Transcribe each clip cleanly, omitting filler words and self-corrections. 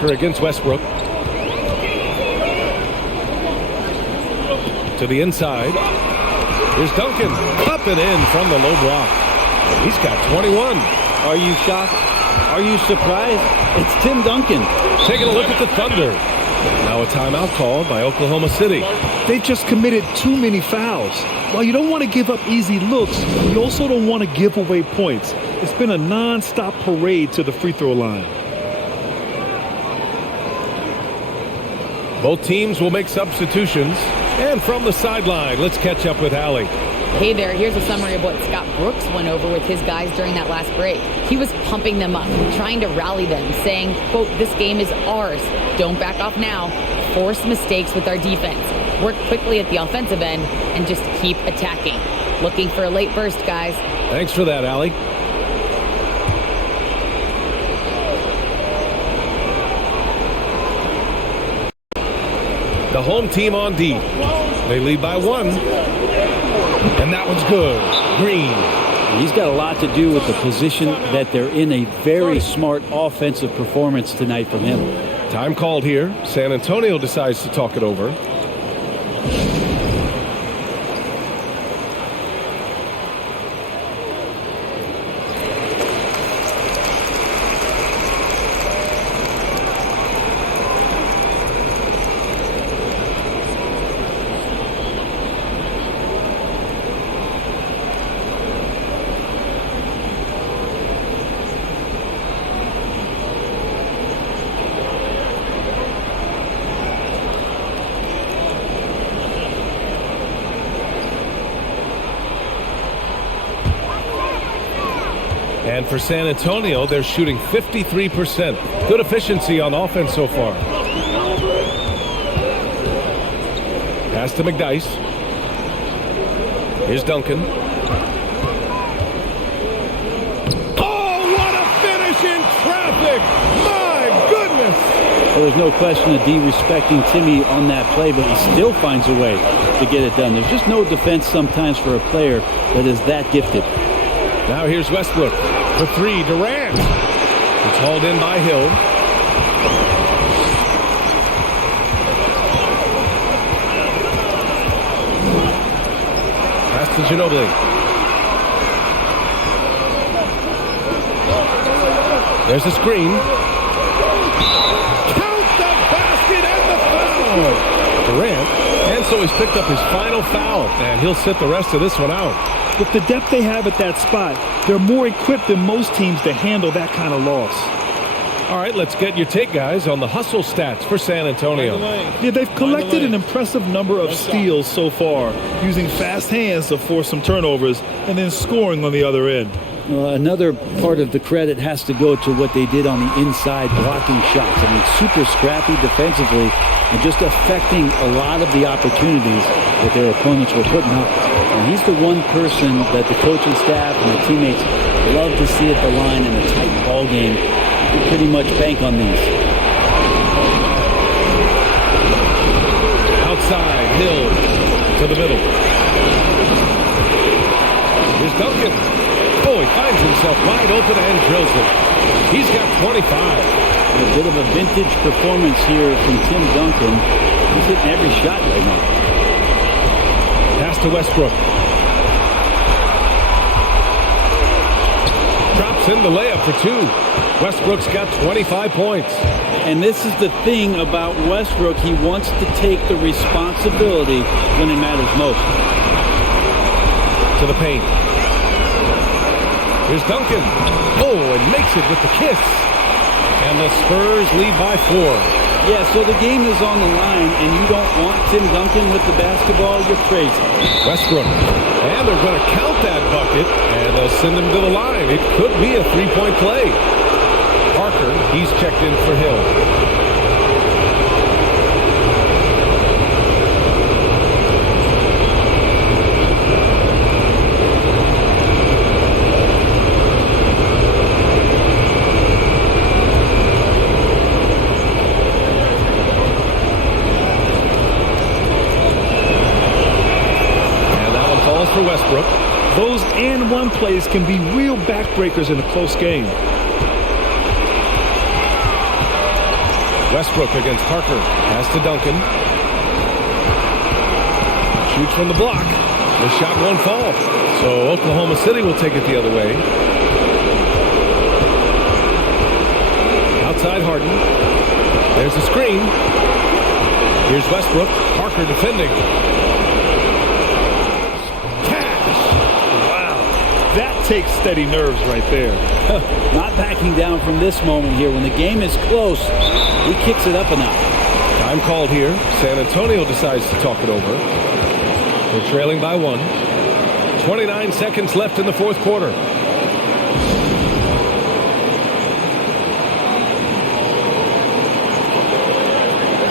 Parker against Westbrook. To the inside. Here's Duncan. Up and in from the low block. He's got 21. Are you shocked? Are you surprised? It's Tim Duncan. Taking a look at the Thunder. Now a timeout called by Oklahoma City. They just committed too many fouls. While you don't want to give up easy looks, you also don't want to give away points. It's been a non-stop parade to the free throw line. Both teams will make substitutions. And from the sideline, let's catch up with Allie. Hey there, here's a summary of what Scott Brooks went over with his guys during that last break. He was pumping them up, trying to rally them, saying, quote, "This game is ours. Don't back off now. Force mistakes with our defense. Work quickly at the offensive end and just keep attacking. Looking for a late burst, guys." Thanks for that, Allie. The home team on D. They lead by 1. And that one's good. Green. He's got a lot to do with the position that they're in. A very smart offensive performance tonight from him. Time called here. San Antonio decides to talk it over. And for San Antonio, they're shooting 53%. Good efficiency on offense so far. Pass to McDyess. Here's Duncan. Oh, what a finish in traffic! My goodness! Well, there's no question of D respecting Timmy on that play, but he still finds a way to get it done. There's just no defense sometimes for a player that is that gifted. Now here's Westbrook. For 3, Durant. It's hauled in by Hill. Pass to Ginobili. There's the screen. Count the basket and the foul. Durant. And so he's picked up his final foul. And he'll sit the rest of this one out. With the depth they have at that spot, they're more equipped than most teams to handle that kind of loss. All right, let's get your take, guys, on the hustle stats for San Antonio. Yeah, they've collected an impressive number of steals so far, using fast hands to force some turnovers and then scoring on the other end. Another part of the credit has to go to what they did on the inside, blocking shots. I mean, super scrappy defensively and just affecting a lot of the opportunities that their opponents were putting up. And he's the one person that the coaching staff and the teammates love to see at the line in a tight ball game. You pretty much bank on these. Outside, Hill to the middle. Here's Duncan. Oh, he finds himself wide open and drills it. He's got 25. A bit of a vintage performance here from Tim Duncan. He's hitting every shot right now. Pass to Westbrook. Drops in the layup for 2. Westbrook's got 25 points. And this is the thing about Westbrook. He wants to take the responsibility when it matters most. To the paint. Here's Duncan. Oh, and makes it with the kiss. And the Spurs lead by 4. Yeah, so the game is on the line, and you don't want Tim Duncan with the basketball. You're crazy. Westbrook. And they're going to count that bucket, and they'll send him to the line. It could be a three-point play. Parker, he's checked in for Hill. For Westbrook. Those and one plays can be real backbreakers in a close game. Westbrook against Parker. Pass to Duncan. Shoots from the block. The shot won't fall. So Oklahoma City will take it the other way. Outside Harden. There's a screen. Here's Westbrook. Parker defending. Cash! Wow. That takes steady nerves right there. Not backing down from this moment here. When the game is close, he kicks it up a notch. Time called here. San Antonio decides to talk it over. They're trailing by 1. 29 seconds left in the fourth quarter.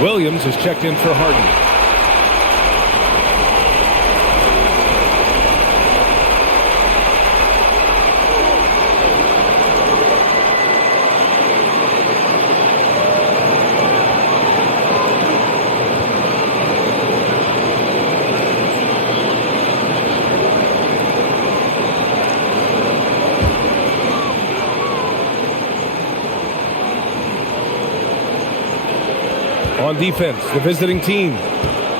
Williams is checked in for Harden. On defense, the visiting team.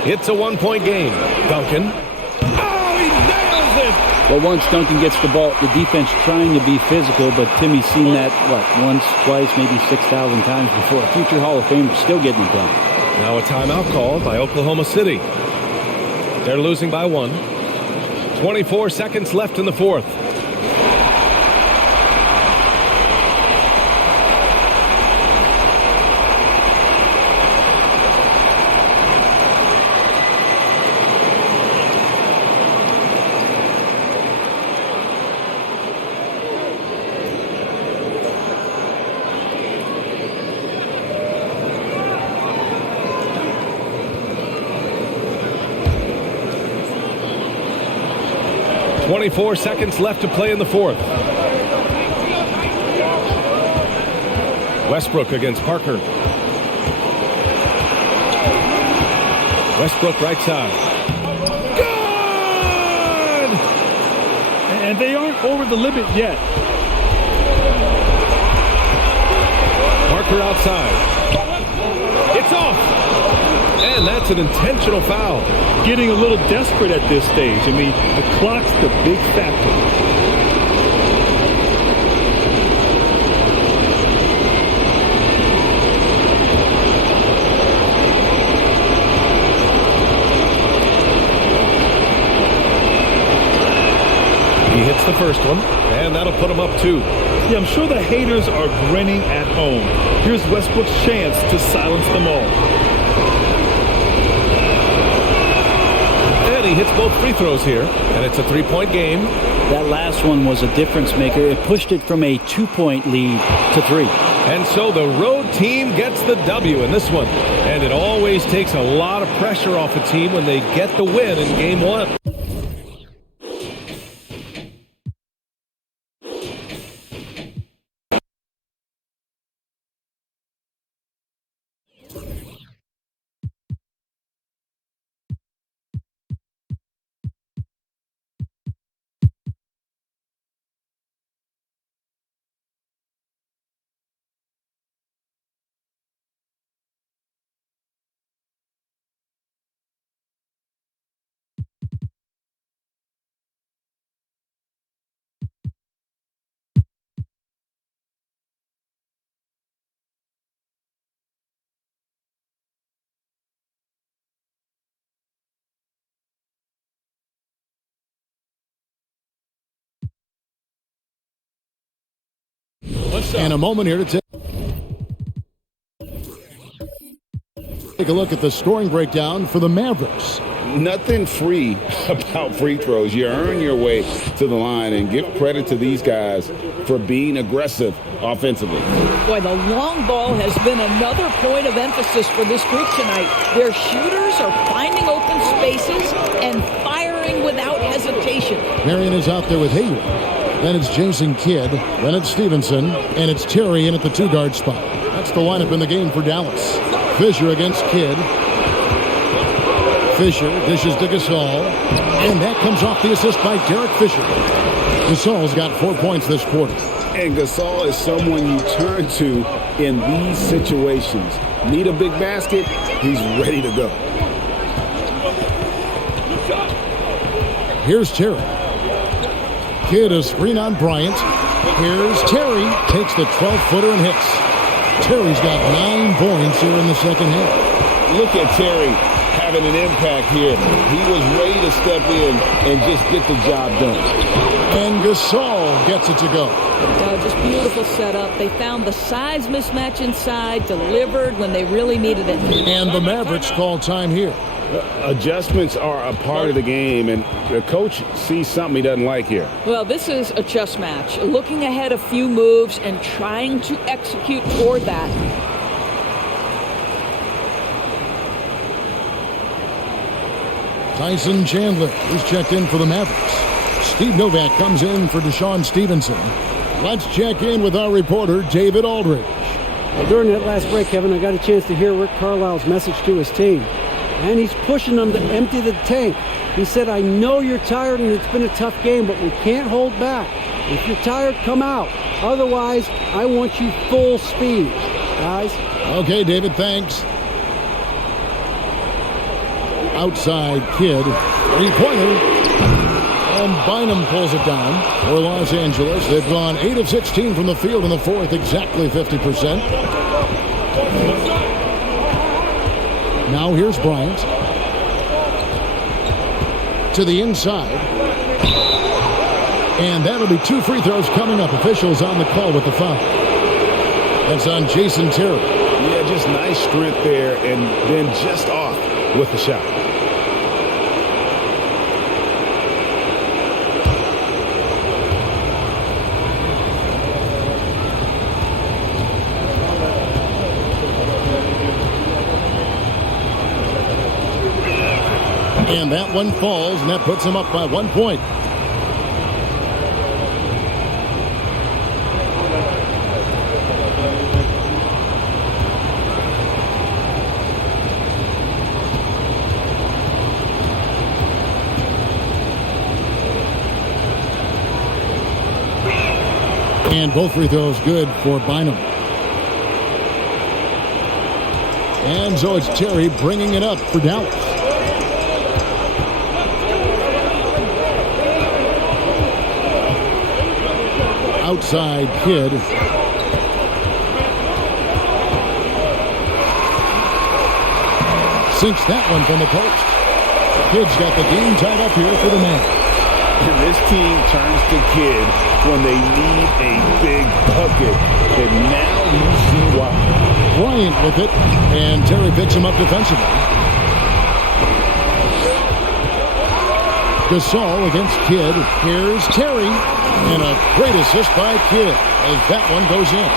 It's a one-point game. Duncan. Oh, he nails it! Well, once Duncan gets the ball, the defense trying to be physical, but Timmy's seen that, once, twice, maybe 6,000 times before. Future Hall of Famer still getting it done. Now a timeout called by Oklahoma City. They're losing by 1. 24 seconds left in the fourth. Four seconds left to play in the fourth. Westbrook against Parker. Westbrook right side. Good! And they aren't over the limit yet. Parker outside. It's off. And that's an intentional foul. Getting a little desperate at this stage. I mean, the clock's the big factor. He hits the first one, and that'll put him up 2. Yeah, I'm sure the haters are grinning at home. Here's Westbrook's chance to silence them all. He hits both free throws here, and it's a 3-point game. That last one was a difference maker. It pushed it from a 2-point lead to 3. And so the road team gets the W in this one. And it always takes a lot of pressure off a team when they get the win in game 1. And a moment here to take a look at the scoring breakdown for the Mavericks. Nothing free about free throws. You earn your way to the line, and give credit to these guys for being aggressive offensively. Boy, the long ball has been another point of emphasis for this group tonight. Their shooters are finding open spaces and firing without hesitation. Marion is out there with Hayward. Then it's Jason Kidd. Then it's Stevenson. And it's Terry in at the 2-guard spot. That's the lineup in the game for Dallas. Fisher against Kidd. Fisher dishes to Gasol. And that comes off the assist by Derek Fisher. Gasol's got 4 points this quarter. And Gasol is someone you turn to in these situations. need a big basket, he's ready to go. Here's Terry. Kidd a screen on Bryant. Here's Terry. Takes the 12-footer and hits. Terry's got 9 points here in the second half. Look at Terry having an impact here. He was ready to step in and just get the job done. And Gasol gets it to go. Just beautiful setup. They found the size mismatch inside, delivered when they really needed it. And the Mavericks call time here. Adjustments are a part of the game, and the coach sees something he doesn't like here. Well, this is a chess match. Looking ahead a few moves and trying to execute toward that. Tyson Chandler is checked in for the Mavericks. Steve Novak comes in for Deshaun Stevenson. Let's check in with our reporter, David Aldridge. Well, during that last break, Kevin, I got a chance to hear Rick Carlisle's message to his team. And he's pushing them to empty the tank. He said, I know you're tired and it's been a tough game, but we can't hold back. If you're tired, come out. Otherwise, I want you full speed, guys. Okay, David, thanks. Outside Kidd, 3-pointer. And Bynum pulls it down for Los Angeles. They've gone 8 of 16 from the field in the fourth, exactly 50%. Now here's Bryant. To the inside. And that'll be 2 free throws coming up. Officials on the call with the foul. That's on Jason Terry. Yeah, just nice strength there, and then just off with the shot. And that one falls, and that puts him up by 1 point. And both free throws good for Bynum. And so it's Terry bringing it up for Dallas. Outside Kidd. Sinks that one from the post. Kidd's got the game tied up here for the man. And this team turns to Kidd when they need a big bucket. And now you see why. Bryant with it, and Terry picks him up defensively. Gasol against Kidd. Here's Terry. And a great assist by Kidd as that one goes in.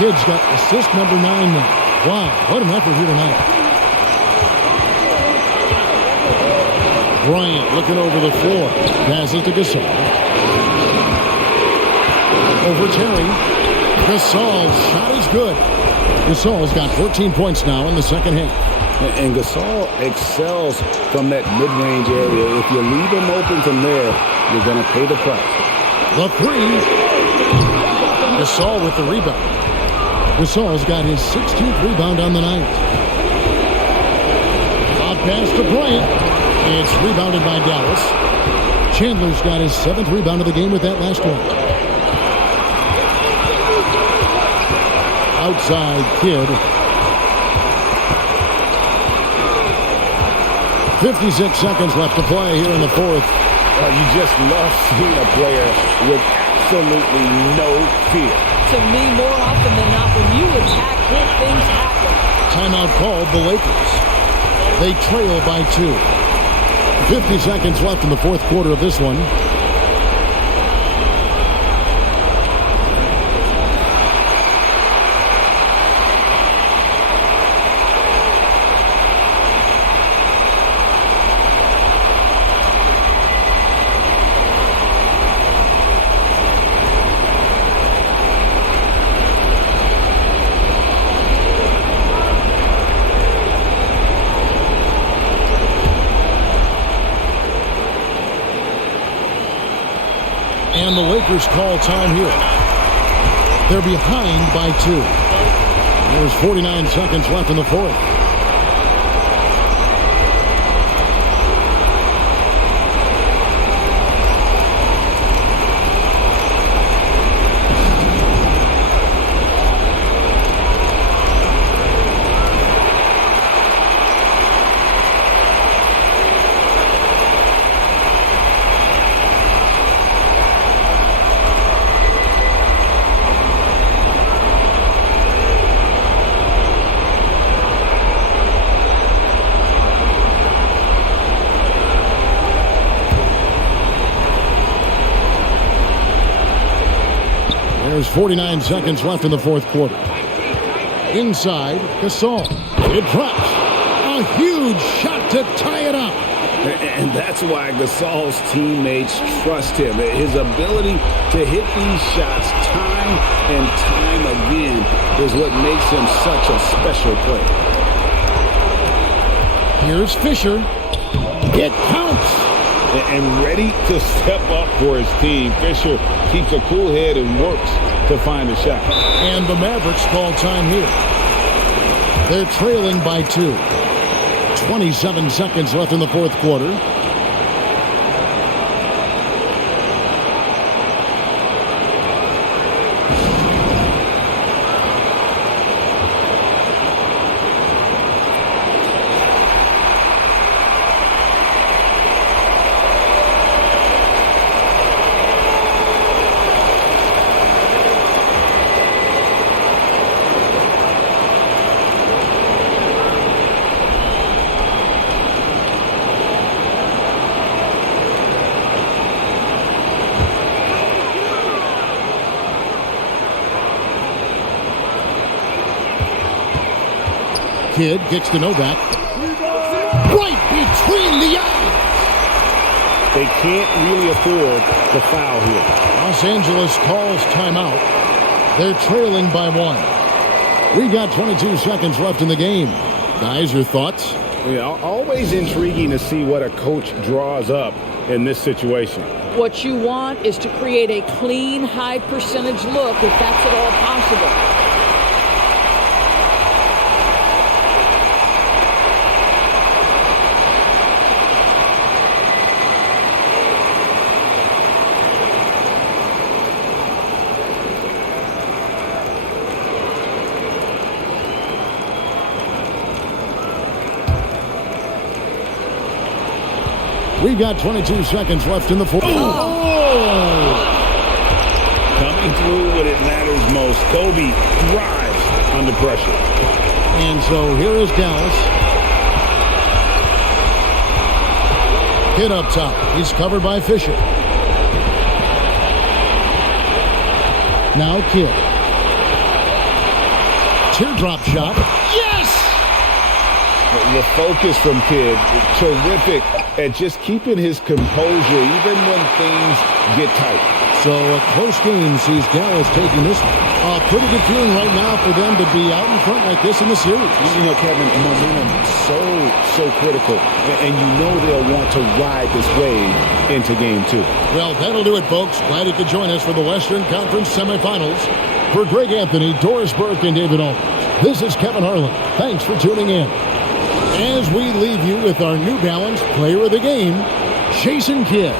Kidd's got assist number 9 now. Wow, what an effort here tonight. Bryant looking over the floor. Passes to Gasol. Over Terry. Gasol's shot is good. Gasol's got 14 points now in the second half. And Gasol excels from that mid-range area. If you leave him open from there, you're going to pay the price. The 3. Gasol with the rebound. Gasol's got his 16th rebound on the night. Off pass to Bryant. It's rebounded by Dallas. Chandler's got his 7th rebound of the game with that last one. Outside Kidd. 56 seconds left to play here in the fourth. You just love seeing a player with absolutely no fear. To me, more often than not, when you attack, good things happen. Timeout called the Lakers. They trail by 2. 50 seconds left in the fourth quarter of this one. And the Lakers call time here. They're behind by 2. There's 49 seconds left in the fourth. There's 49 seconds left in the fourth quarter. Inside, Gasol. It drops. A huge shot to tie it up. And that's why Gasol's teammates trust him. His ability to hit these shots time and time again is what makes him such a special player. Here's Fisher. It counts. And ready to step up for his team. Fisher keeps a cool head and works to find a shot. And the Mavericks call time here. They're trailing by 2. 27 seconds left in the fourth quarter. Kidd kicks to Novak. Right between the eyes. They can't really afford the foul here. Los Angeles calls timeout. They're trailing by 1. We got 22 seconds left in the game. Guys, your thoughts? Yeah, always intriguing to see what a coach draws up in this situation. What you want is to create a clean, high percentage look if that's at all possible. We've got 22 seconds left in the fourth. Oh! Coming through when it matters most. Kobe thrives under pressure. And so here is Dallas. Kidd up top. He's covered by Fisher. Now Kidd. Teardrop shot. Yes! The focus from Kidd, terrific at just keeping his composure even when things get tight. So a close game sees Dallas taking this one. A pretty good feeling right now for them to be out in front like this in the series. You know, Kevin, momentum so critical. And you know they'll want to ride this wave into game 2. Well, that'll do it, folks. Glad you could join us for the Western Conference semifinals. For Greg Anthony, Doris Burke, and David Aldridge, this is Kevin Harlan. Thanks for tuning in. As we leave you with our New Balance Player of the Game, Jason Kidd.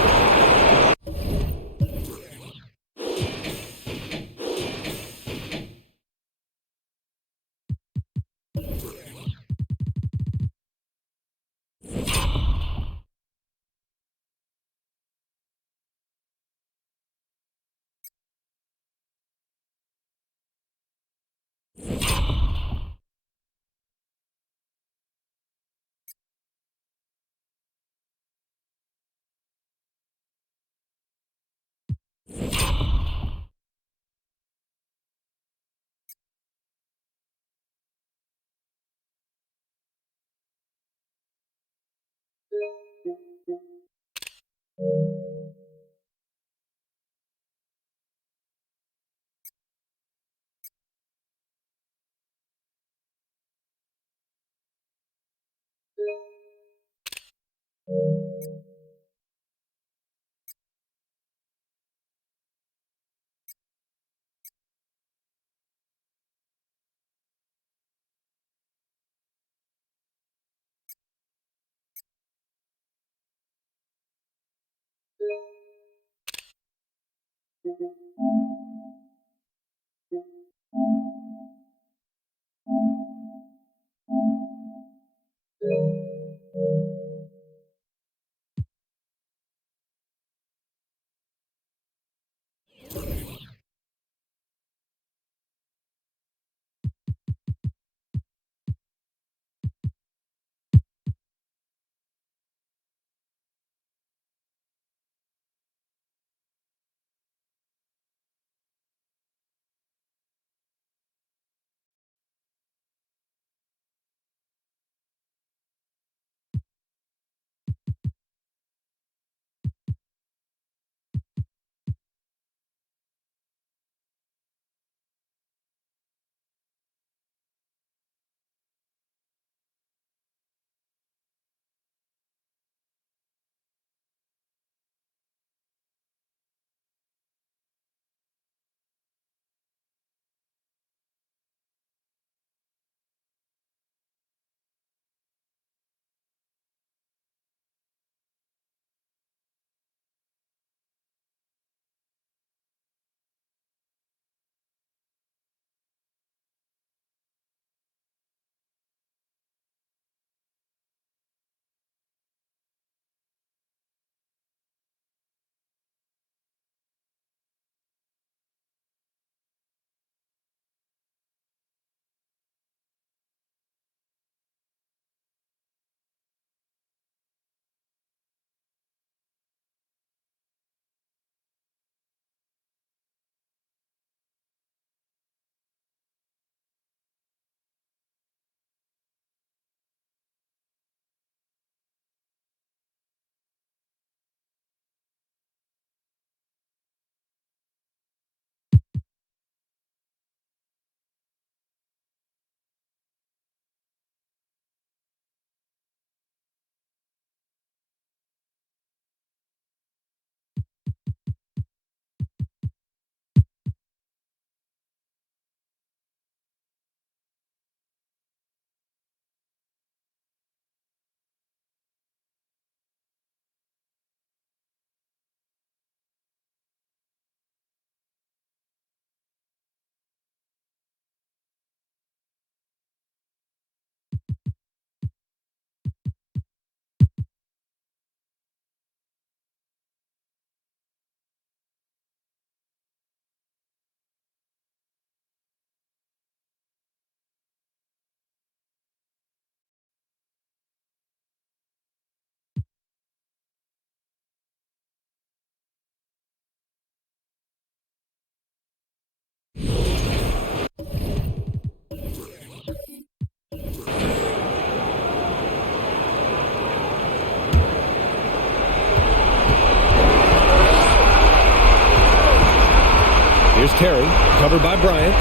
Here's Terry, covered by Bryant.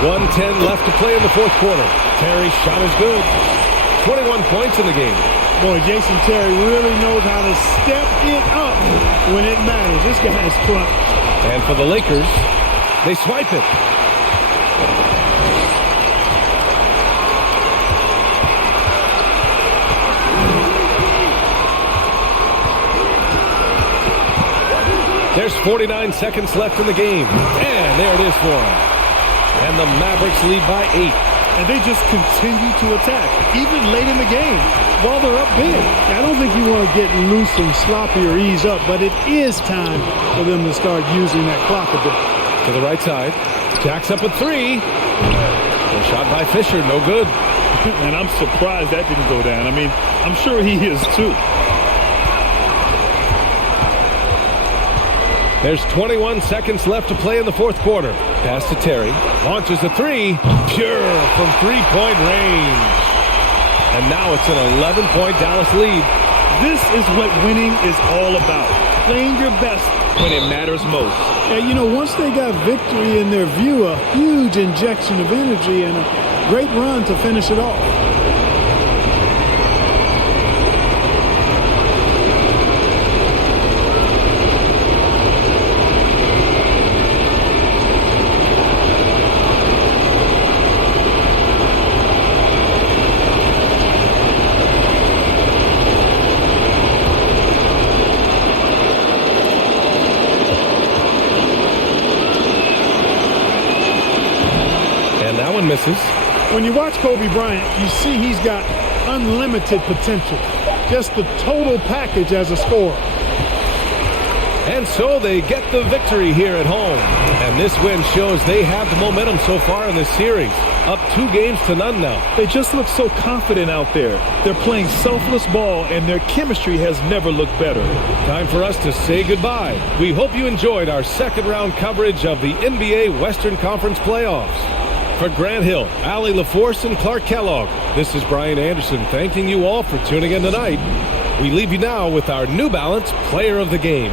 1:10 left to play in the fourth quarter. Terry's shot is good. 21 points in the game. Boy, Jason Terry really knows how to step it up when it matters. This guy is clutch. And for the Lakers, they swipe it. There's 49 seconds left in the game. And there it is for them. And the Mavericks lead by 8. And they just continue to attack, even late in the game, while they're up big. I don't think you want to get loose and sloppy or ease up, but it is time for them to start using that clock a bit. To the right side. Jacks up a three. A shot by Fisher, no good. And I'm surprised that didn't go down. I mean, I'm sure he is too. There's 21 seconds left to play in the fourth quarter. Pass to Terry. Launches a three. Pure from three-point range. And now it's an 11-point Dallas lead. This is what winning is all about. Playing your best when it matters most. Yeah, you know, once they got victory in their view, a huge injection of energy and a great run to finish it off. That one misses. When you watch Kobe Bryant, you see he's got unlimited potential. Just the total package as a scorer. And so they get the victory here at home. And this win shows they have the momentum so far in this series. Up 2-0 now. They just look so confident out there. They're playing selfless ball, and their chemistry has never looked better. Time for us to say goodbye. We hope you enjoyed our second-round coverage of the NBA Western Conference playoffs. For Grant Hill, Allie LaForce, and Clark Kellogg, this is Brian Anderson thanking you all for tuning in tonight. We leave you now with our New Balance Player of the Game.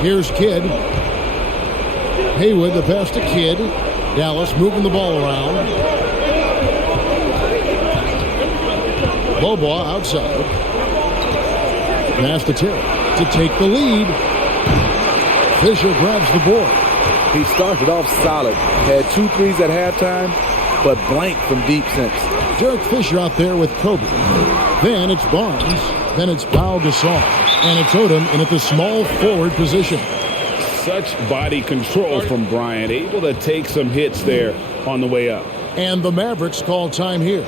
Here's Kidd. Haywood, the pass to Kidd. Dallas moving the ball around. Bobois outside. Pass to Terry to take the lead. Fisher grabs the board. He started off solid. Had 2 threes at halftime, but blanked from deep since. Derek Fisher out there with Kobe. Then it's Barnes. Then it's Pau Gasol. And it's Odom in at the small forward position. Such body control from Bryant. Able to take some hits there on the way up. And the Mavericks call time here.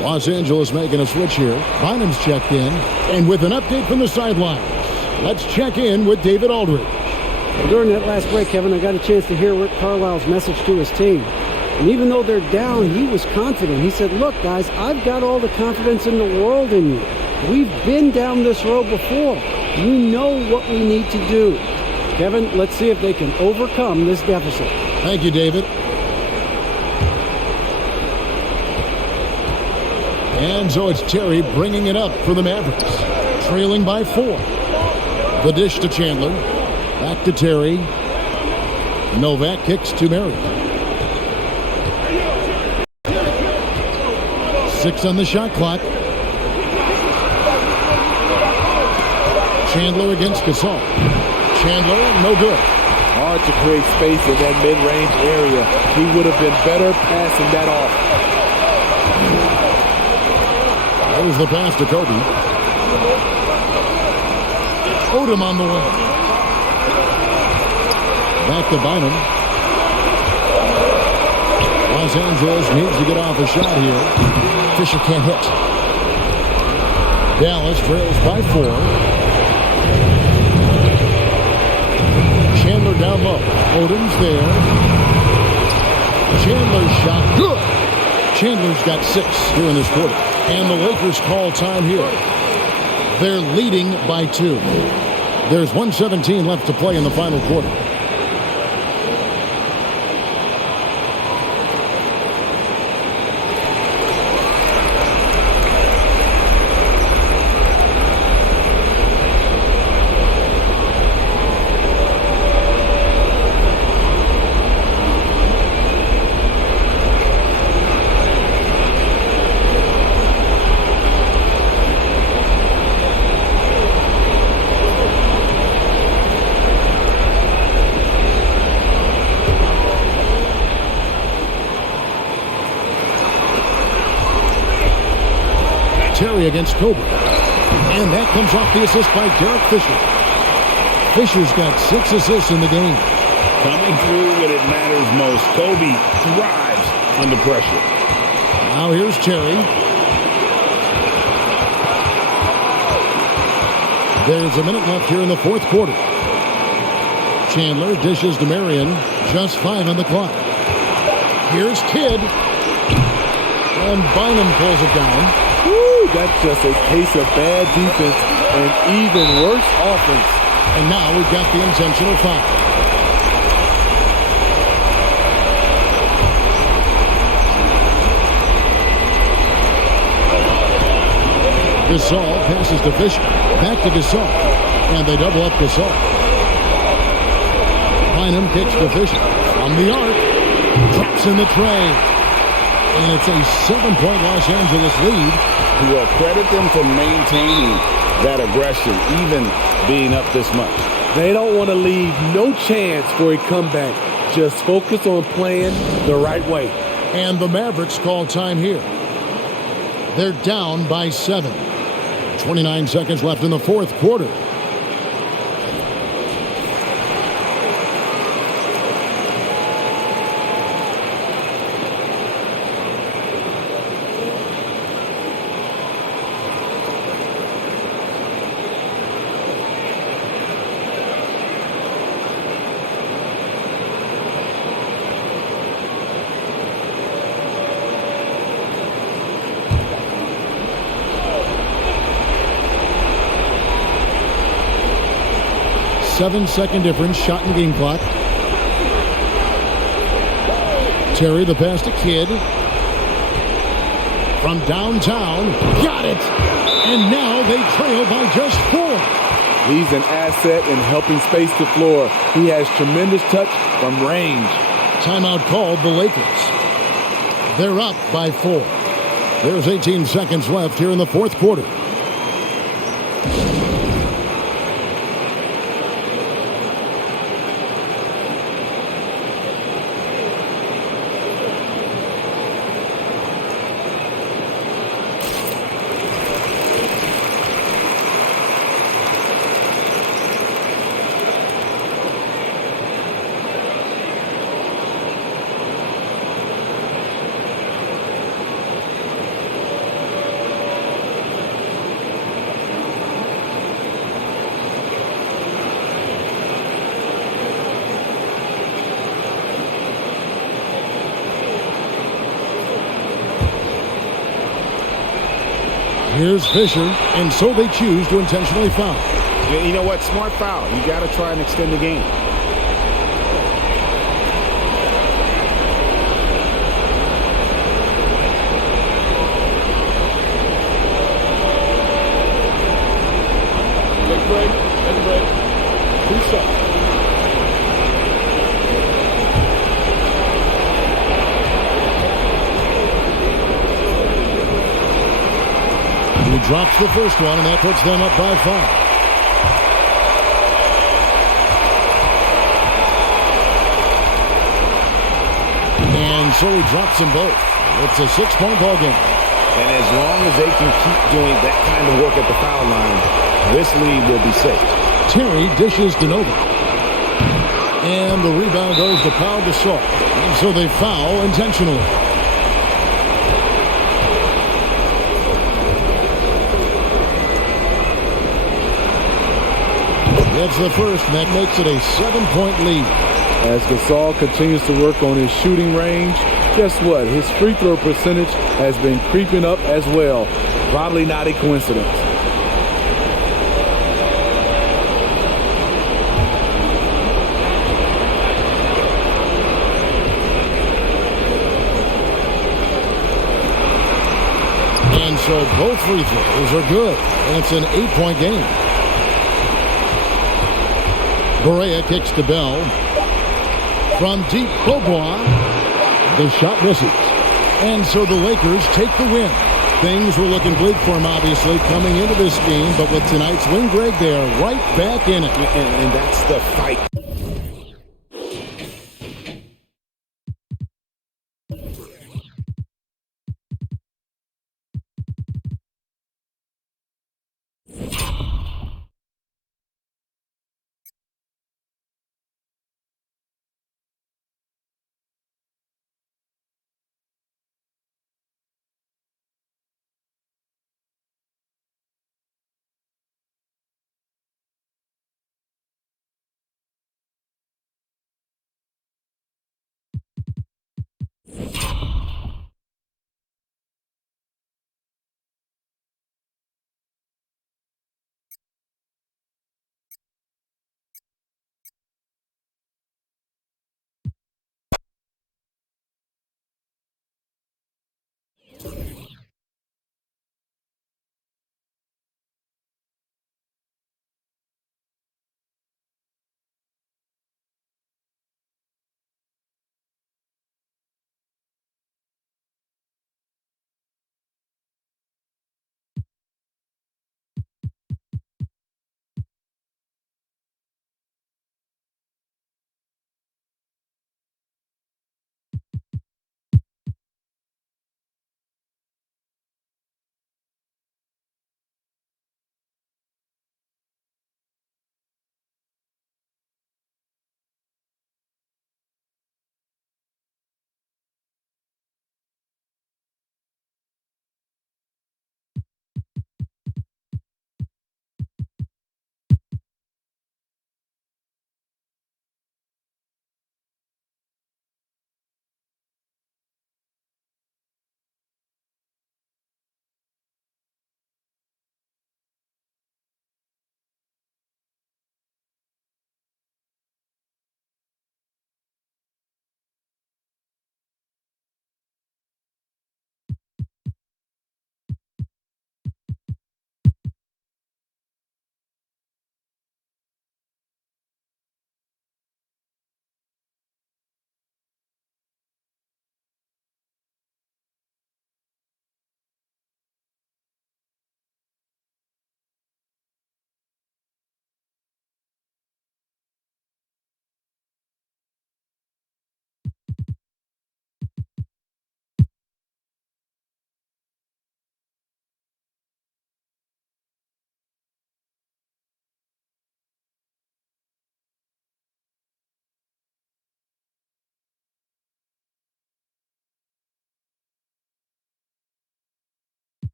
Los Angeles making a switch here. Bynum's checked in. And with an update from the sidelines, let's check in with David Aldridge. Well, during that last break, Kevin, I got a chance to hear Rick Carlisle's message to his team. And even though they're down, he was confident. He said, look, guys, I've got all the confidence in the world in you. We've been down this road before. You know what we need to do. Kevin, let's see if they can overcome this deficit. Thank you, David. And so it's Terry bringing it up for the Mavericks. Trailing by 4. The dish to Chandler. Back to Terry. Novak kicks to Murray. 6 on the shot clock. Chandler against Gasol. Chandler, no good. Hard to create space in that mid-range area. He would have been better passing that off. There's the pass to Kobe. Odom on the wing. Back to Bynum. Los Angeles needs to get off a shot here. Fisher can't hit. Dallas trails by 4. Chandler down low. Odom's there. Chandler's shot. Good. Chandler's got 6 here in this quarter. And the Lakers call time here. They're leading by 2. There's 1:17 left to play in the final quarter. Terry against Kobe. And that comes off the assist by Derek Fisher. Fisher's got 6 assists in the game. Coming through when it matters most. Kobe thrives under pressure. Now here's Terry. There's a minute left here in the fourth quarter. Chandler dishes to Marion. Just 5 on the clock. Here's Kidd. And Bynum pulls it down. Woo, that's just a case of bad defense and even worse offense. And now we've got the intentional foul. Gasol passes to Fisher. Back to Gasol. And they double up Gasol. Bynum kicks to Fisher. From the arc. Drops in the tray. And it's a 7-point Los Angeles lead. Well, credit them for maintaining that aggression, even being up this much. They don't want to leave no chance for a comeback. Just focus on playing the right way. And the Mavericks call time here. They're down by 7. 29 seconds left in the fourth quarter. Seven-second difference, shot in game clock. Terry, the pass to Kidd. From downtown, got it! And now they trail by just 4. He's an asset in helping space the floor. He has tremendous touch from range. Timeout called the Lakers. They're up by 4. There's 18 seconds left here in the fourth quarter. Here's Fisher, and so they choose to intentionally foul. You know what? Smart foul. You got to try and extend the game. Take a break. Take a break. 2 shots. He drops the first one, and that puts them up by 5. And so he drops them both. It's a 6-point ball game. And as long as they can keep doing that kind of work at the foul line, this lead will be safe. Terry dishes to Nova. And the rebound goes to Pau Gasol. And so they foul intentionally. That's the first, and that makes it a 7-point lead. As Gasol continues to work on his shooting range, guess what? His free throw percentage has been creeping up as well. Probably not a coincidence. And so both free throws are good. And it's an 8-point game. Barea kicks to Bell. From deep, Beaubois. The shot misses. And so the Lakers take the win. Things were looking bleak for him, obviously, coming into this game. But with tonight's win, Greg, they are right back in it. And that's the fight.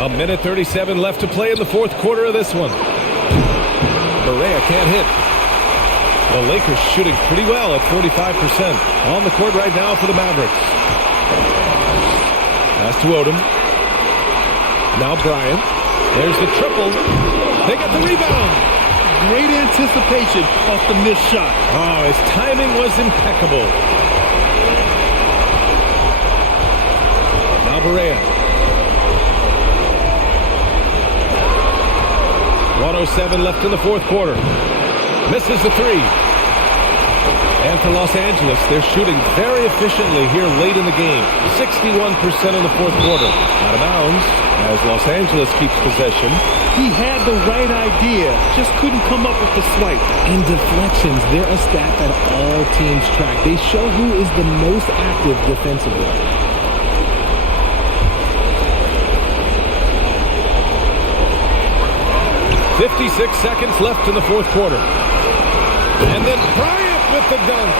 A minute 37 left to play in the fourth quarter of this one. Barea can't hit. The Lakers shooting pretty well at 45%. On the court right now for the Mavericks. Pass to Odom. Now Bryant. There's the triple. They get the rebound. Great anticipation off the missed shot. Oh, his timing was impeccable. Now Barea. 1:07 left in the fourth quarter. Misses the three. And for Los Angeles, they're shooting very efficiently here late in the game. 61% in the fourth quarter. Out of bounds as Los Angeles keeps possession. He had the right idea, just couldn't come up with the swipe. And deflections, they're a stat that all teams track. They show who is the most active defensively. .56 seconds left in the fourth quarter. And then Bryant with the dunk.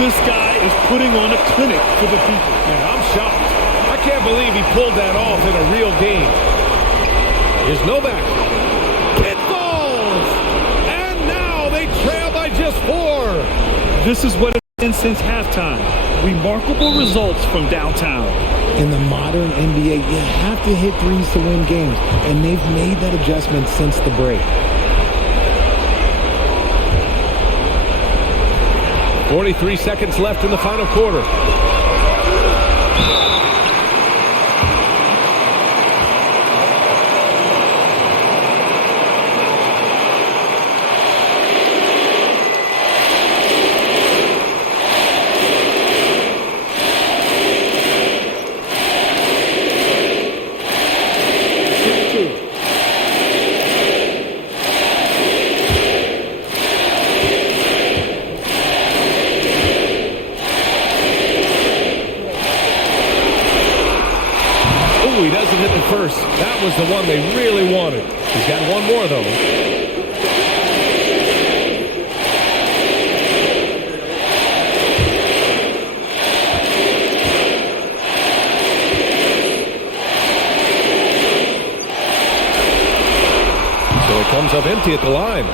This guy is putting on a clinic for the people. Yeah, I'm shocked. I can't believe he pulled that off in a real game. Here's Novak. It falls! And now they trail by just 4. This is what it's been since halftime. Remarkable results from downtown. In the modern NBA, you have to hit threes to win games, and they've made that adjustment since the break. 43 seconds left in the final quarter. He doesn't hit the first. That was the one they really wanted. He's got one more, though. So it comes up empty at the line.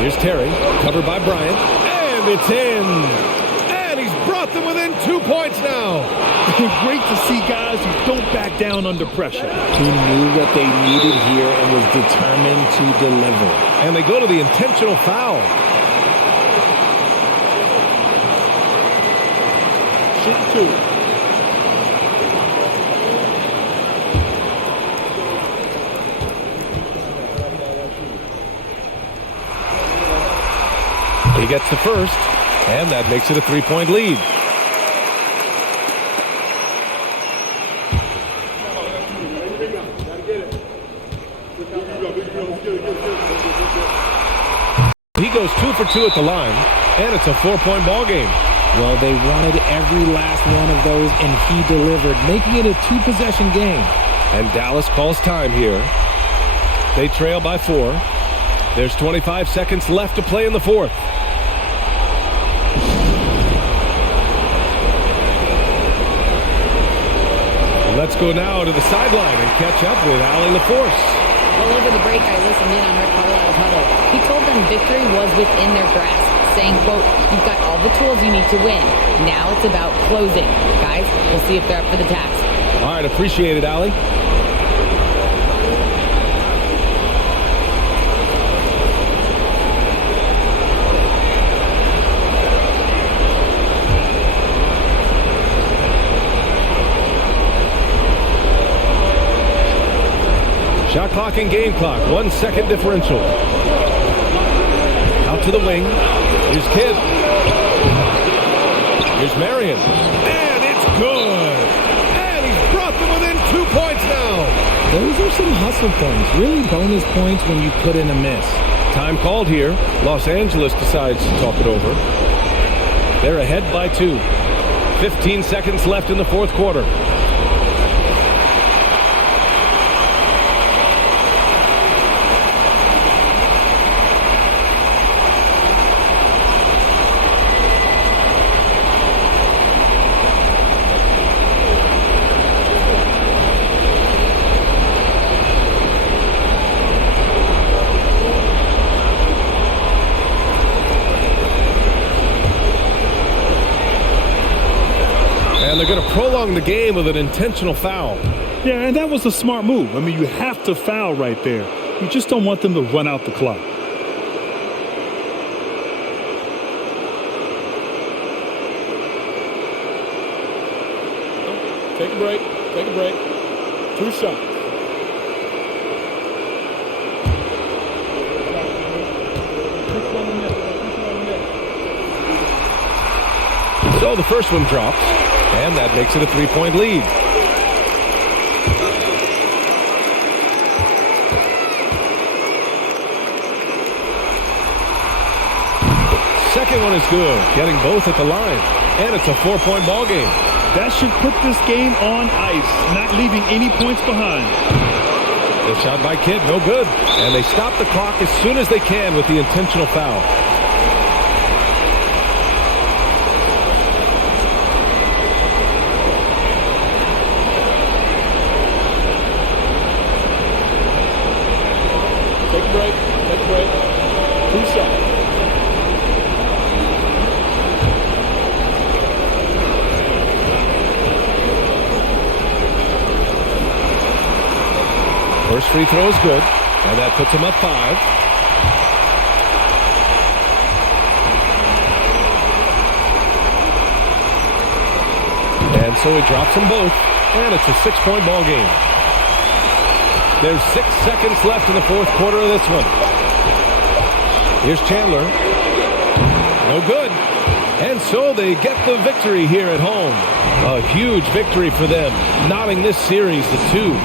Here's Terry, covered by Bryant, and it's in. Brought them within 2 points now. Great to see guys who don't back down under pressure. Who knew what they needed here and was determined to deliver. And they go to the intentional foul. Shoot 2. He gets the first. And that makes it a 3-point lead. He goes 2 for 2 at the line, and it's a 4-point ball game. Well, they wanted every last one of those, and he delivered, making it a 2-possession game. And Dallas calls time here. They trail by 4. There's 25 seconds left to play in the fourth. Let's go now to the sideline and catch up with Allie LaForce. Well, over the break, I listened in on Rick Carlisle's huddle. He told them victory was within their grasp, saying, quote, "You've got all the tools you need to win. Now it's about closing. Guys, we'll see if they're up for the task." All right, appreciate it, Allie. Shot clock and game clock, 1 second differential. Out to the wing. Here's Kidd. Here's Marion. And it's good. And he's brought them within 2 points now. Those are some hustle points. Really bonus points when you put in a miss. Time called here. Los Angeles decides to talk it over. They're ahead by 2. 15 seconds left in the fourth quarter. And they're going to prolong the game with an intentional foul. Yeah, and that was a smart move. I mean, you have to foul right there. You just don't want them to run out the clock. Take a break. Take a break. 2 shots. So the first one drops, and that makes it a 3-point lead. Second one is good, getting both at the line, and it's a 4-point ball game. That should put this game on ice, not leaving any points behind. The shot by Kidd, no good, and they stop the clock as soon as they can with the intentional foul. Take a break. 2 seconds. First free throw is good, and that puts him up 5. And so he drops them both, and it's a 6-point ball game. There's 6 seconds left in the fourth quarter of this one. Here's Chandler. No good. And so they get the victory here at home. A huge victory for them, knotting this series to 2.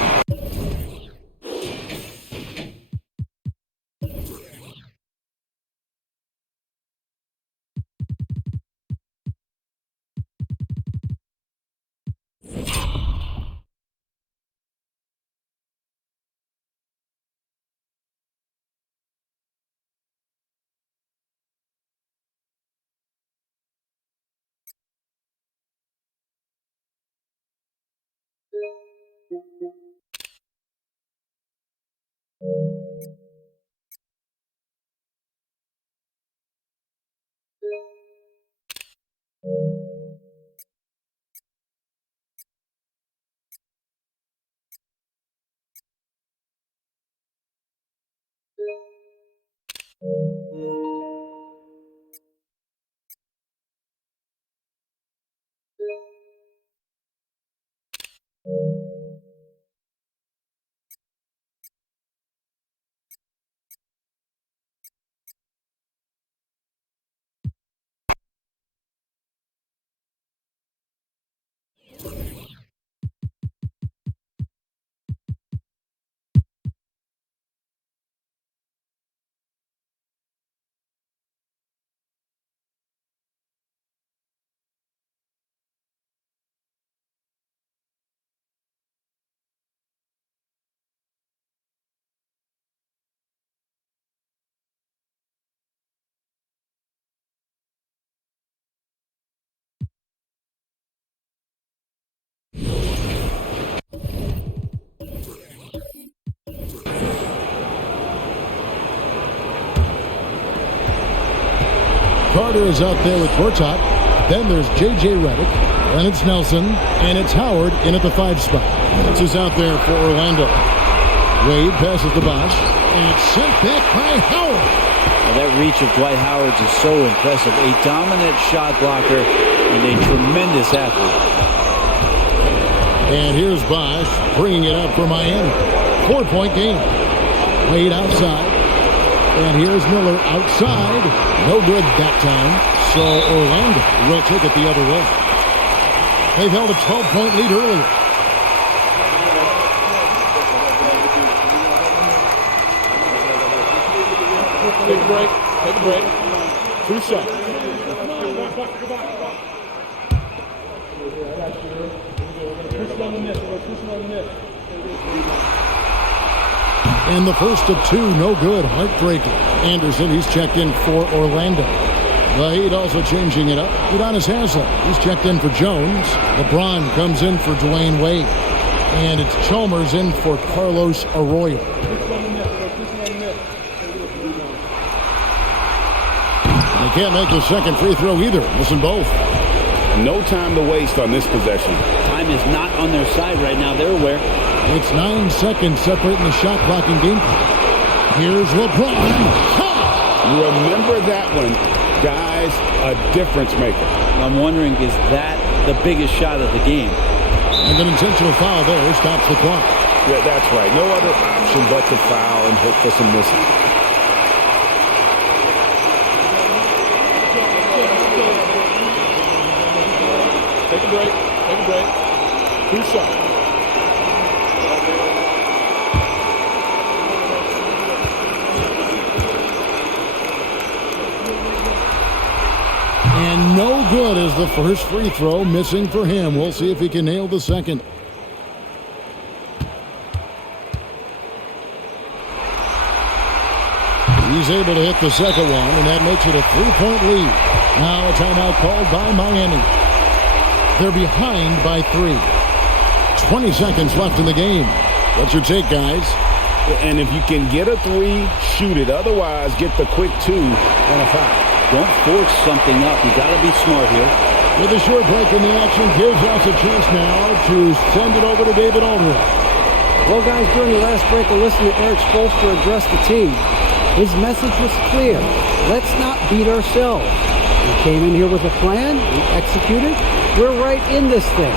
Carter is out there with Gortat. Then there's J.J. Redick. Then it's Nelson. And it's Howard in at the 5 spot. This is out there for Orlando. Wade passes to Bosch. And it's sent back by Howard. Now that reach of Dwight Howard's is so impressive. A dominant shot blocker and a tremendous athlete. And here's Bosch bringing it up for Miami. 4-point game. Wade outside. And here's Miller outside. No good that time. So Orlando will take it the other way. They've held a 12-point lead earlier. Take a break. 2 seconds. And the first of 2, no good. Heartbreaker. Anderson, he's checked in for Orlando. Vahid also changing it up. Udonis Haslem, he's checked in for Jones. LeBron comes in for Dwayne Wade. And it's Chalmers in for Carlos Arroyo. They can't make the second free throw either. Missing both. No time to waste on this possession. Time is not on their side right now. They're aware. It's 9 seconds separating the shot blocking game. Here's LeBron. Remember that one, guys, a difference maker. I'm wondering, is that the biggest shot of the game? And an intentional foul there stops the clock. Yeah, that's right. No other option but to foul and hope for some misses. Take a break. Take a break. 2 shots. And no good as the first free throw missing for him. We'll see if he can nail the second. He's able to hit the second one, and that makes it a 3-point lead. Now a timeout called by Miami. They're behind by 3. 20 seconds left in the game. What's your take, guys? And if you can get a 3, shoot it. Otherwise, get the quick 2 and a foul. Don't force something up. You got to be smart here. With a short break in the action, gives us a chance now to send it over to David Aldridge. Well, guys, during the last break, I listened to Eric Spoelstra address the team. His message was clear. Let's not beat ourselves. We came in here with a plan. We executed. We're right in this thing.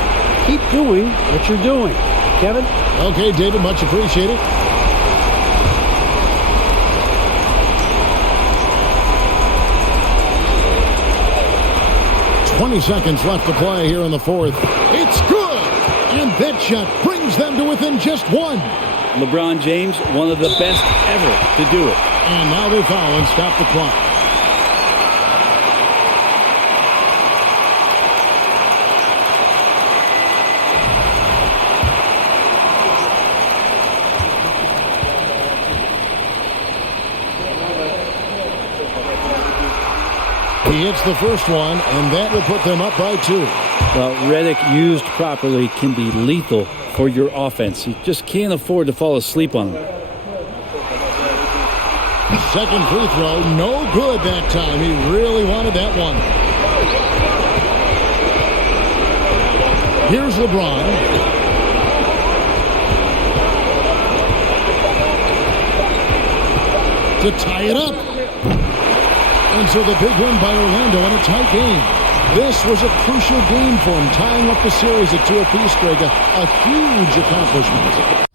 Keep doing what you're doing. Kevin? Okay, David, much appreciated. "20 seconds left to play here in the fourth. It's good! And that shot brings them to within just 1. LeBron James, one of the best ever to do it. And now they foul and stop the clock. He hits the first one, and that will put them up by 2. Well, Redick used properly can be lethal for your offense. You just can't afford to fall asleep on him. Second free throw, no good that time. He really wanted that one. Here's LeBron. To tie it up. And so the big win by Orlando in a tight game. This was a crucial game for him, tying up the series at 2 apiece, Greg. A huge accomplishment.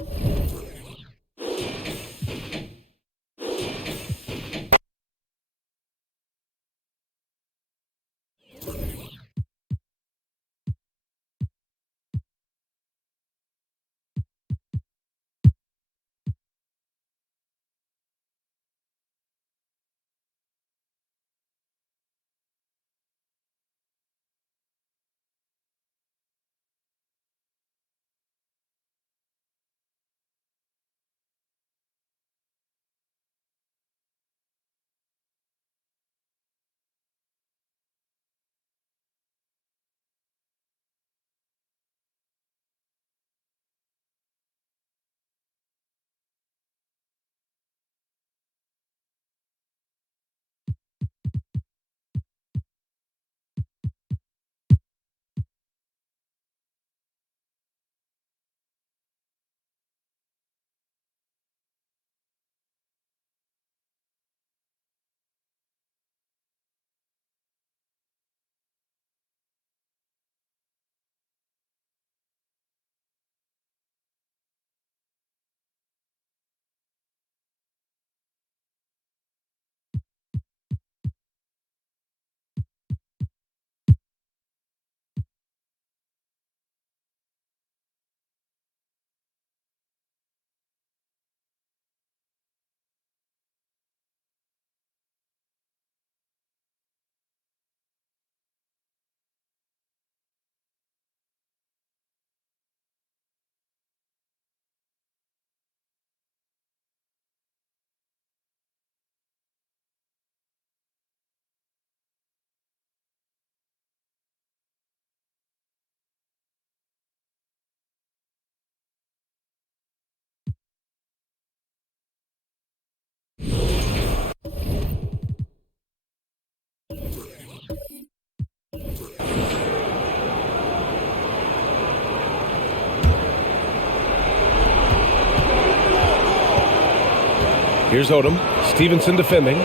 Here's Odom. Stevenson defending.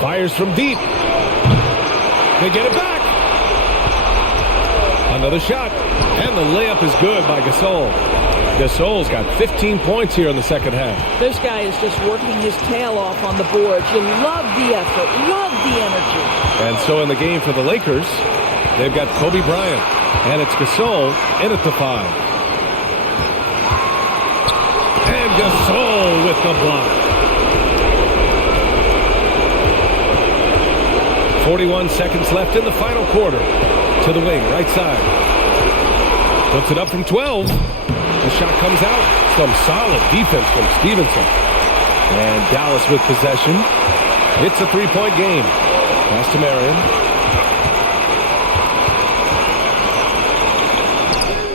Fires from deep. They get it back. Another shot. And the layup is good by Gasol. Gasol's got 15 points here in the second half. This guy is just working his tail off on the boards. You love the effort, love the energy. And so in the game for the Lakers, They've got Kobe Bryant, and it's Gasol in at the 5. And Gasol with the block. 41 seconds left in the final quarter. To the wing, right side. Puts it up from 12. The shot comes out. Some solid defense from Stevenson. And Dallas with possession. It's a 3-point game. Pass to Marion.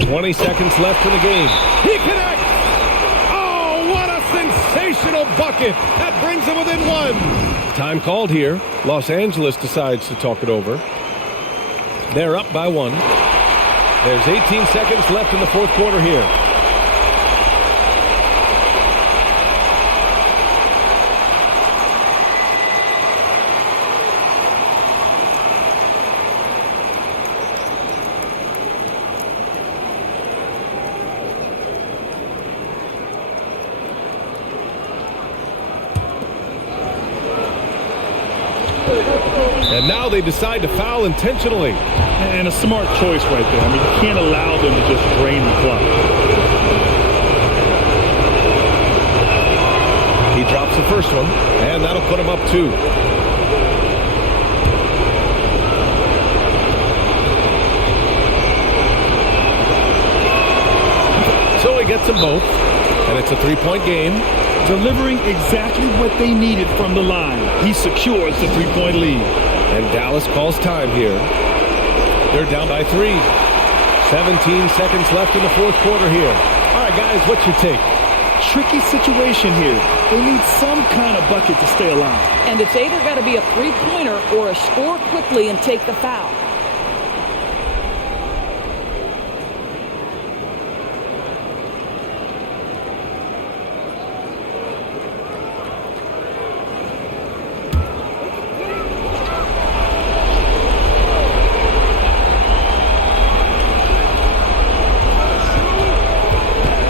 20 seconds left in the game. He connects! Oh, what a sensational bucket! That brings him within 1. Time called here. Los Angeles decides to talk it over. They're up by 1. There's 18 seconds left in the fourth quarter here. And now they decide to foul intentionally. And a smart choice right there. I mean, you can't allow them to just drain the clock. He drops the first one, and that'll put him up 2. So he gets them both, and it's a 3-point game. Delivering exactly what they needed from the line. He secures the 3-point lead. And Dallas calls time here. They're down by 3. 17 seconds left in the fourth quarter here. All right, guys, what's your take? Tricky situation here. They need some kind of bucket to stay alive. And it's either got to be a three-pointer or a score quickly and take the foul.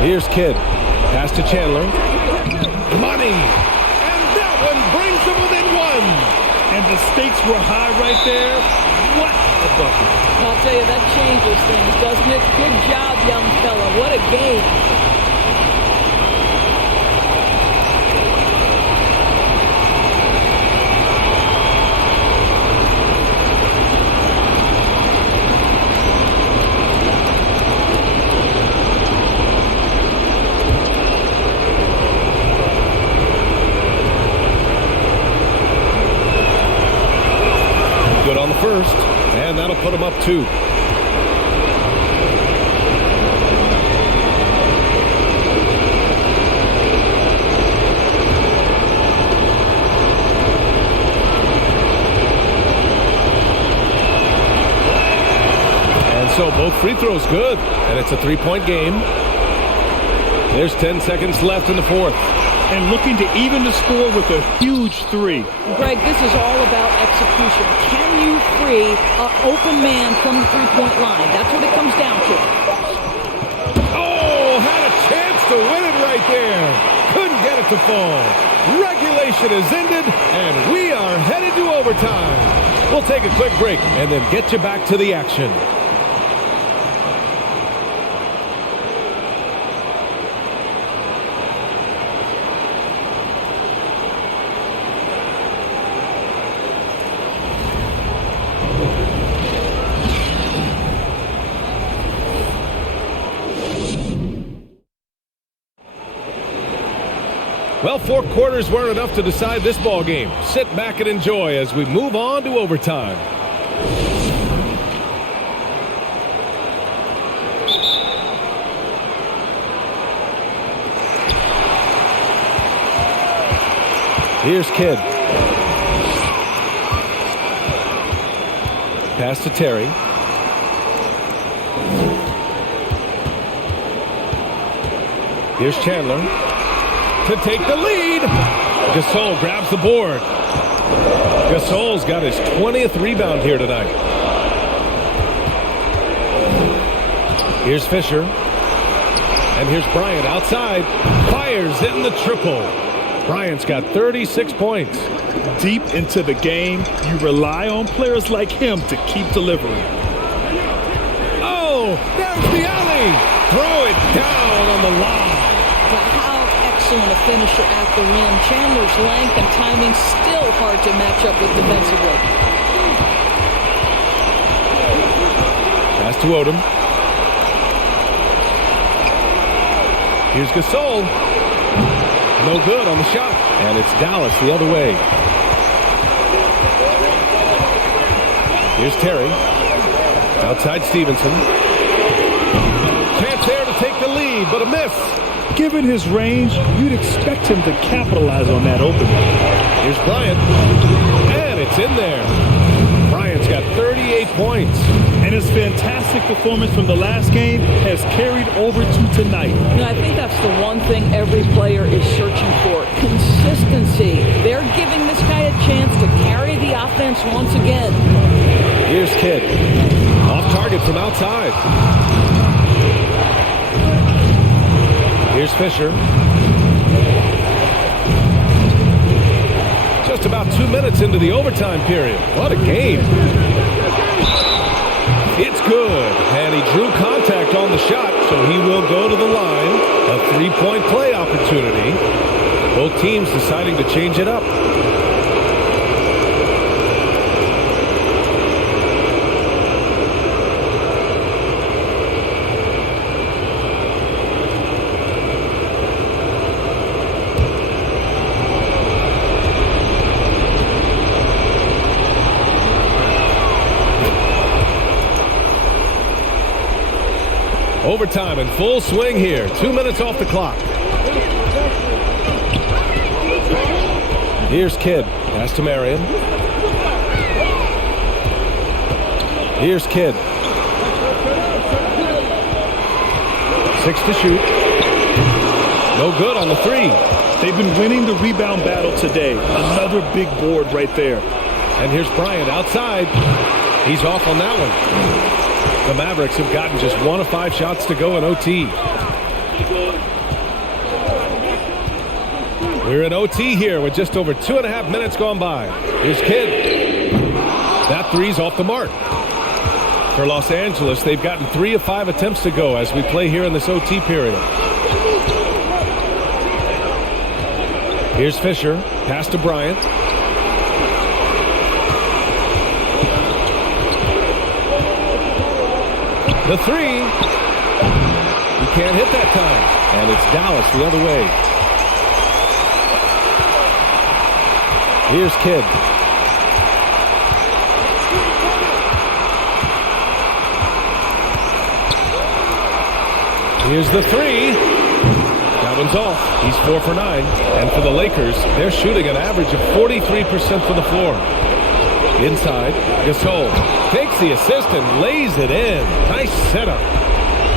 Here's Kidd. Pass to Chandler. Money! And that one brings them within 1. And the stakes were high right there. What a bucket. I'll tell you, that changes things, doesn't it? Good job, young fella. What a game. On the first, and that'll put him up 2. And so both free throws good, and it's a 3-point game. There's 10 seconds left in the fourth. And looking to even the score with a huge 3. Greg, this is all about execution. Can you free an open man from the three-point line? That's what it comes down to. Oh, had a chance to win it right there. Couldn't get it to fall. Regulation is ended, and we are headed to overtime. We'll take a quick break and then get you back to the action. Well, 4 quarters weren't enough to decide this ball game. Sit back and enjoy as we move on to overtime. Here's Kidd. Pass to Terry. Here's Chandler to take the lead. Gasol grabs the board. Gasol's got his 20th rebound here tonight. Here's Fisher. And here's Bryant outside. Fires in the triple. Bryant's got 36 points. Deep into the game, you rely on players like him to keep delivering. Oh, there's the alley. Throw it down on the lob. But how excellent a finisher at the rim. Chandler's length and timing still hard to match up with defensively. Pass to Odom. Here's Gasol. No good on the shot. And it's Dallas the other way. Here's Terry. Outside Stevenson. Chance there to take the lead, but a miss. Given his range, you'd expect him to capitalize on that opening. Here's Bryant. And it's in there. Bryant's got 38 points. And his fantastic performance from the last game has carried over to tonight. I think that's the one thing every player is searching for. Consistency. They're giving this guy a chance to carry the offense once again. Here's Kidd. Off target from outside. Here's Fisher. Just about 2 minutes into the overtime period. What a game. It's good. And he drew contact on the shot, so he will go to the line. A three-point play opportunity. Both teams deciding to change it up. Overtime in full swing here. 2 minutes off the clock. Here's Kidd. Pass to Marion. Here's Kidd. 6 to shoot. No good on the three. They've been winning the rebound battle today. Another big board right there. And here's Bryant outside. He's off on that one. The Mavericks have gotten just 1 of 5 shots to go in OT. We're in OT here with just over 2.5 minutes gone by. Here's Kidd. That three's off the mark. For Los Angeles, they've gotten 3 of 5 attempts to go as we play here in this OT period. Here's Fisher. Pass to Bryant. The three. He can't hit that time. And it's Dallas the other way. Here's Kidd. Here's the three. That one's off. He's 4 for 9. And for the Lakers, they're shooting an average of 43% from the floor. Inside, Gasol takes the assist and lays it in. Nice setup.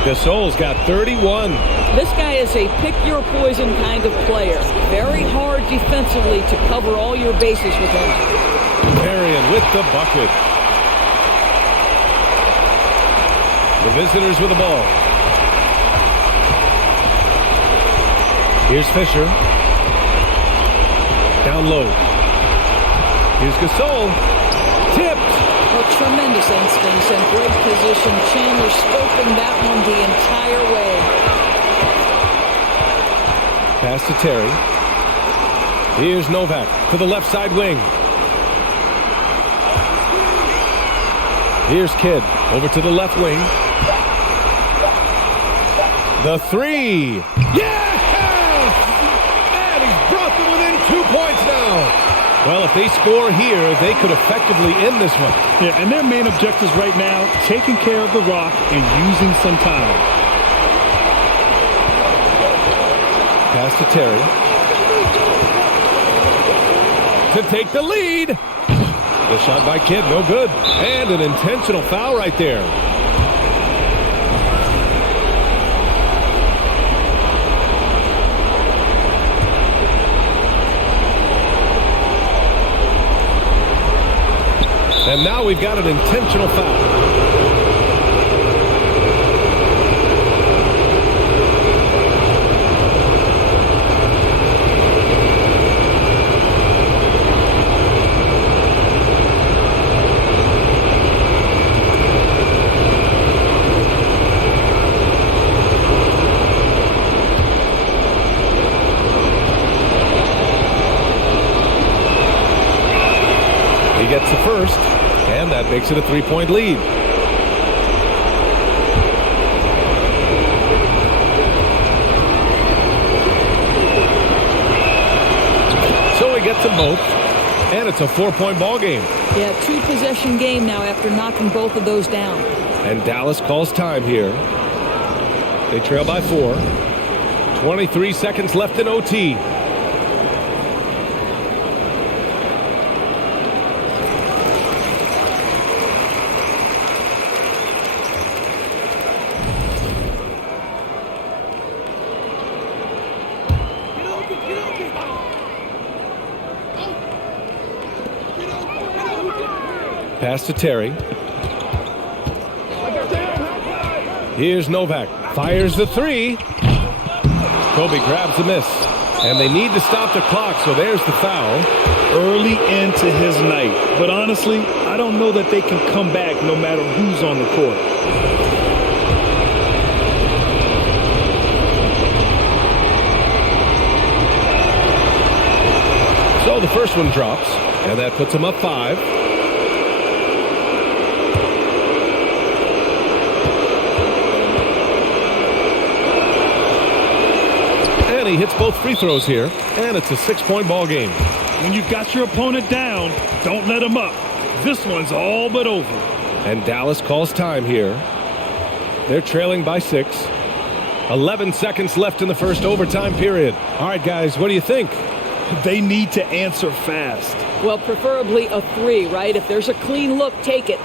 Gasol's got 31. This guy is a pick-your-poison kind of player. Very hard defensively to cover all your bases with him. Marion with the bucket. The visitors with the ball. Here's Fisher. Down low. Here's Gasol. Tipped. Well, tremendous instincts and great position. Chandler scoping that one the entire way. Pass to Terry. Here's Novak for the left side wing. Here's Kidd over to the left wing. The three. Yes! And he's brought them within 2 points now. Well, if they score here, they could effectively end this one. Yeah, and their main objectives right now, taking care of the rock and using some time. Pass to Terry. To take the lead. The shot by Kidd, no good. And an intentional foul right there. And now we've got an intentional foul. that makes it a 3-point lead. So he gets them both, and it's a 4-point ball game. Yeah, 2-possession game now after knocking both of those down. And Dallas calls time here. They trail by 4. 23 seconds left in OT. Pass to Terry. Here's Novak. Fires the 3. Kobe grabs the miss. And they need to stop the clock, so there's the foul. Early into his night. But honestly, I don't know that they can come back no matter who's on the court. So the first one drops, and that puts him up 5. He hits both free throws here, and it's a 6-point ball game. When you've got your opponent down, don't let him up. This one's all but over. And Dallas calls time here. They're trailing by 6. 11 seconds left in the first overtime period. All right, guys, what do you think? They need to answer fast. Well, preferably a 3, right? If there's a clean look, take it.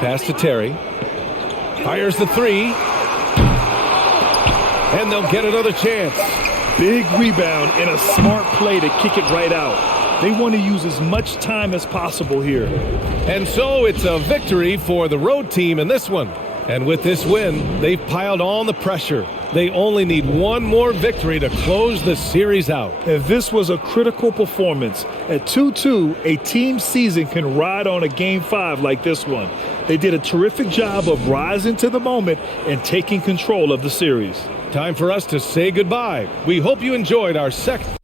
Pass to Terry. Fires the 3. And they'll get another chance. Big rebound and a smart play to kick it right out. They want to use as much time as possible here. And so it's a victory for the road team in this one. And with this win, they've piled on the pressure. They only need one more victory to close the series out. If this was a critical performance, at 2-2, a team season can ride on a Game 5 like this one. They did a terrific job of rising to the moment and taking control of the series. Time for us to say goodbye. We hope you enjoyed our second.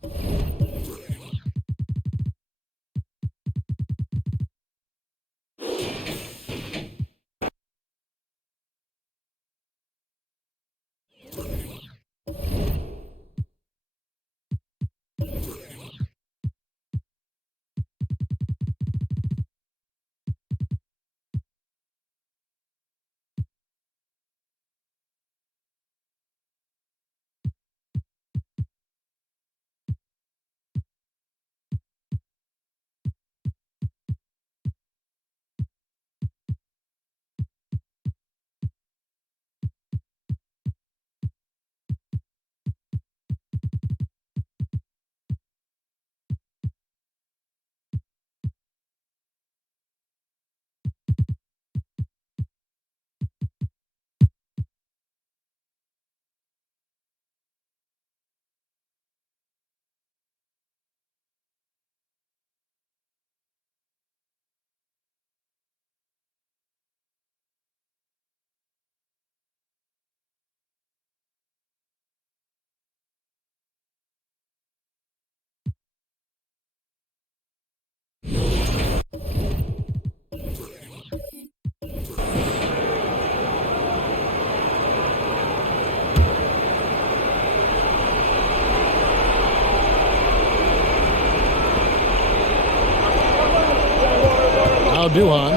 Duhan.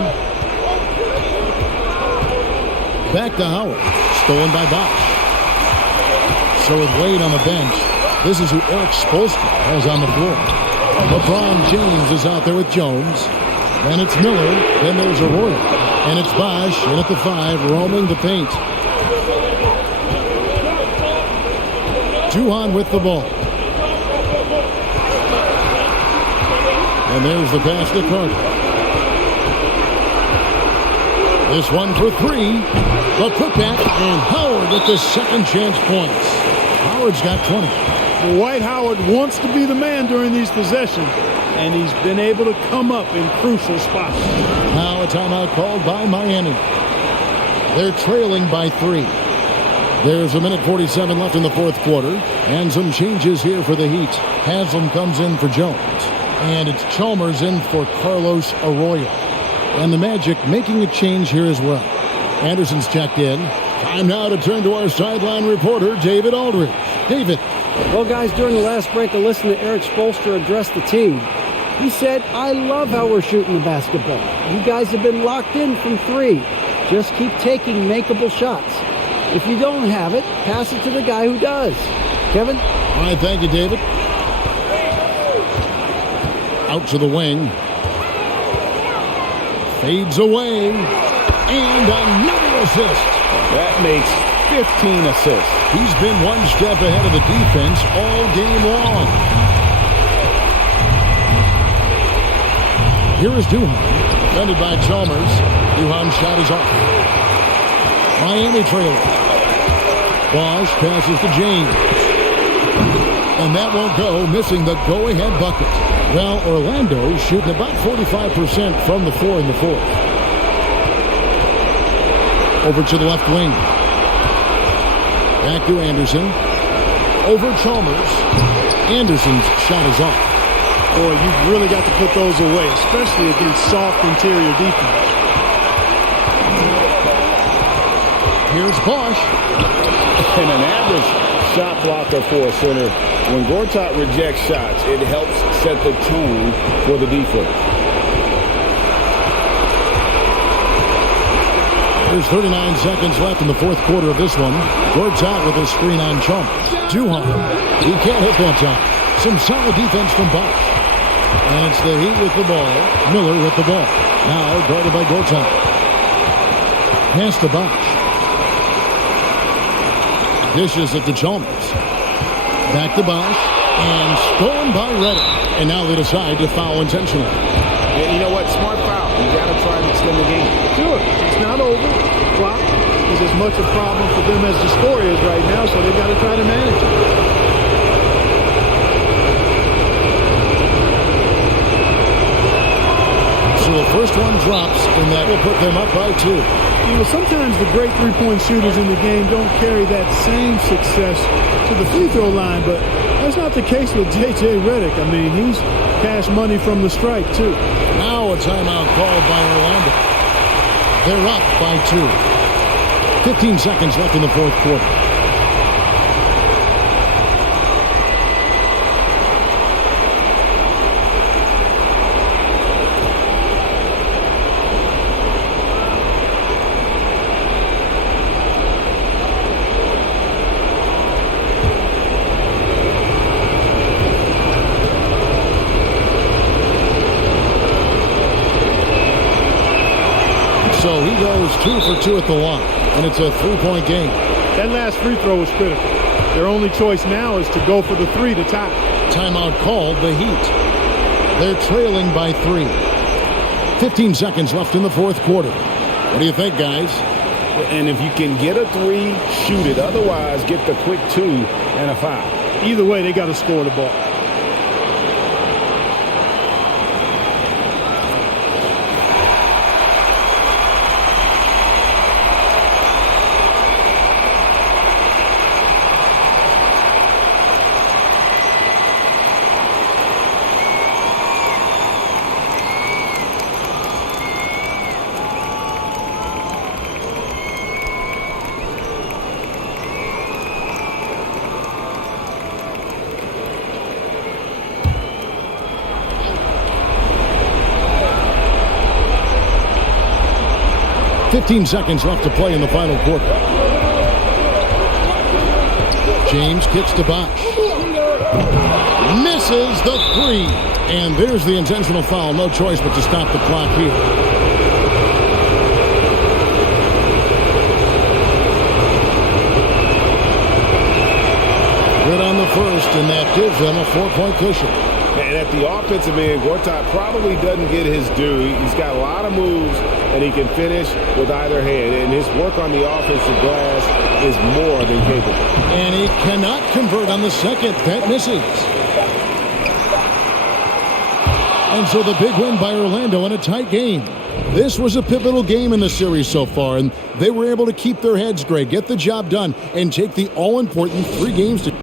Back to Howard. Stolen by Bosch. So with Wade on the bench, this is who Eric Spoelstra has on the floor. LeBron James is out there with Jones. Then it's Miller. Then there's Arroyo. And it's Bosch in at the 5, roaming the paint. Duhan with the ball. And there's the pass to Carter. This one for three. The putback, and Howard with the second chance points. Howard's got 20. Dwight Howard wants to be the man during these possessions, and he's been able to come up in crucial spots. Now a timeout called by Miami. They're trailing by 3. There's a minute 47 left in the fourth quarter, and some changes here for the Heat. Haslam comes in for Jones, and it's Chalmers in for Carlos Arroyo. And the Magic making a change here as well. Anderson's checked in. Time now to turn to our sideline reporter, David Aldridge. David. Well, guys, during the last break, I listened to Eric Spoelstra address the team. He said, I love how we're shooting the basketball. You guys have been locked in from 3. Just keep taking makeable shots. If you don't have it, pass it to the guy who does. Kevin? All right, thank you, David. Out to the wing. Fades away. And another assist. That makes 15 assists. He's been one step ahead of the defense all game long. Here is Duhan, defended by Chalmers. Duhan's shot is off. Miami trailing. Bosch passes to James. And that won't go, missing the go-ahead bucket. Well, Orlando shooting about 45% from the floor in the fourth. Over to the left wing. Back to Anderson. Over Chalmers. Anderson's shot is off. Boy, you've really got to put those away, especially against soft interior defense. Here's Bosch. And an average shot blocker for a center. When Gortat rejects shots, it helps set the tone for the defense. There's 39 seconds left in the fourth quarter of this one. Gortat with a screen on Chalmers. Duhan. He can't hit that time. Some solid defense from Bosch. And it's the Heat with the ball. Miller with the ball. Now guarded by Gortat. Pass to Bosch. Dishes it to Chalmers. Back to Bosch. And stolen by Reddick. And now they decide to foul intentionally. And you know what? Smart foul. You got to try and extend the game. Do it. It's not over. Clock is as much a problem for them as the score is right now, so they've got to try to manage it. So the first one drops, and that will put them up by 2. You know, sometimes the great three-point shooters in the game don't carry that same success to the free throw line, but that's not the case with J.J. Redick. I mean, he's cash money from the stripe, too. Now a timeout called by Orlando. They're up by 2. 15 seconds left in the fourth quarter. So he goes 2 for 2 at the line, and it's a 3-point game. That last free throw was critical. Their only choice now is to go for the 3 to tie. Timeout called the Heat. They're trailing by 3. 15 seconds left in the fourth quarter. What do you think, guys? And if you can get a 3, shoot it. Otherwise, get the quick 2 and a foul. Either way, they got to score the ball. Fifteen seconds left to play in the final quarter. James kicks to Bosch. Misses the 3. And there's the intentional foul. No choice but to stop the clock here. Good on the first, and that gives them a 4-point cushion. And at the offensive end, Gortat probably doesn't get his due. He's got a lot of moves and he can finish with either hand. And his work on the offensive glass is more than capable. And he cannot convert on the second. That misses. And so the big win by Orlando in a tight game. This was a pivotal game in the series so far, and they were able to keep their heads straight, get the job done, and take the all-important 3 games to...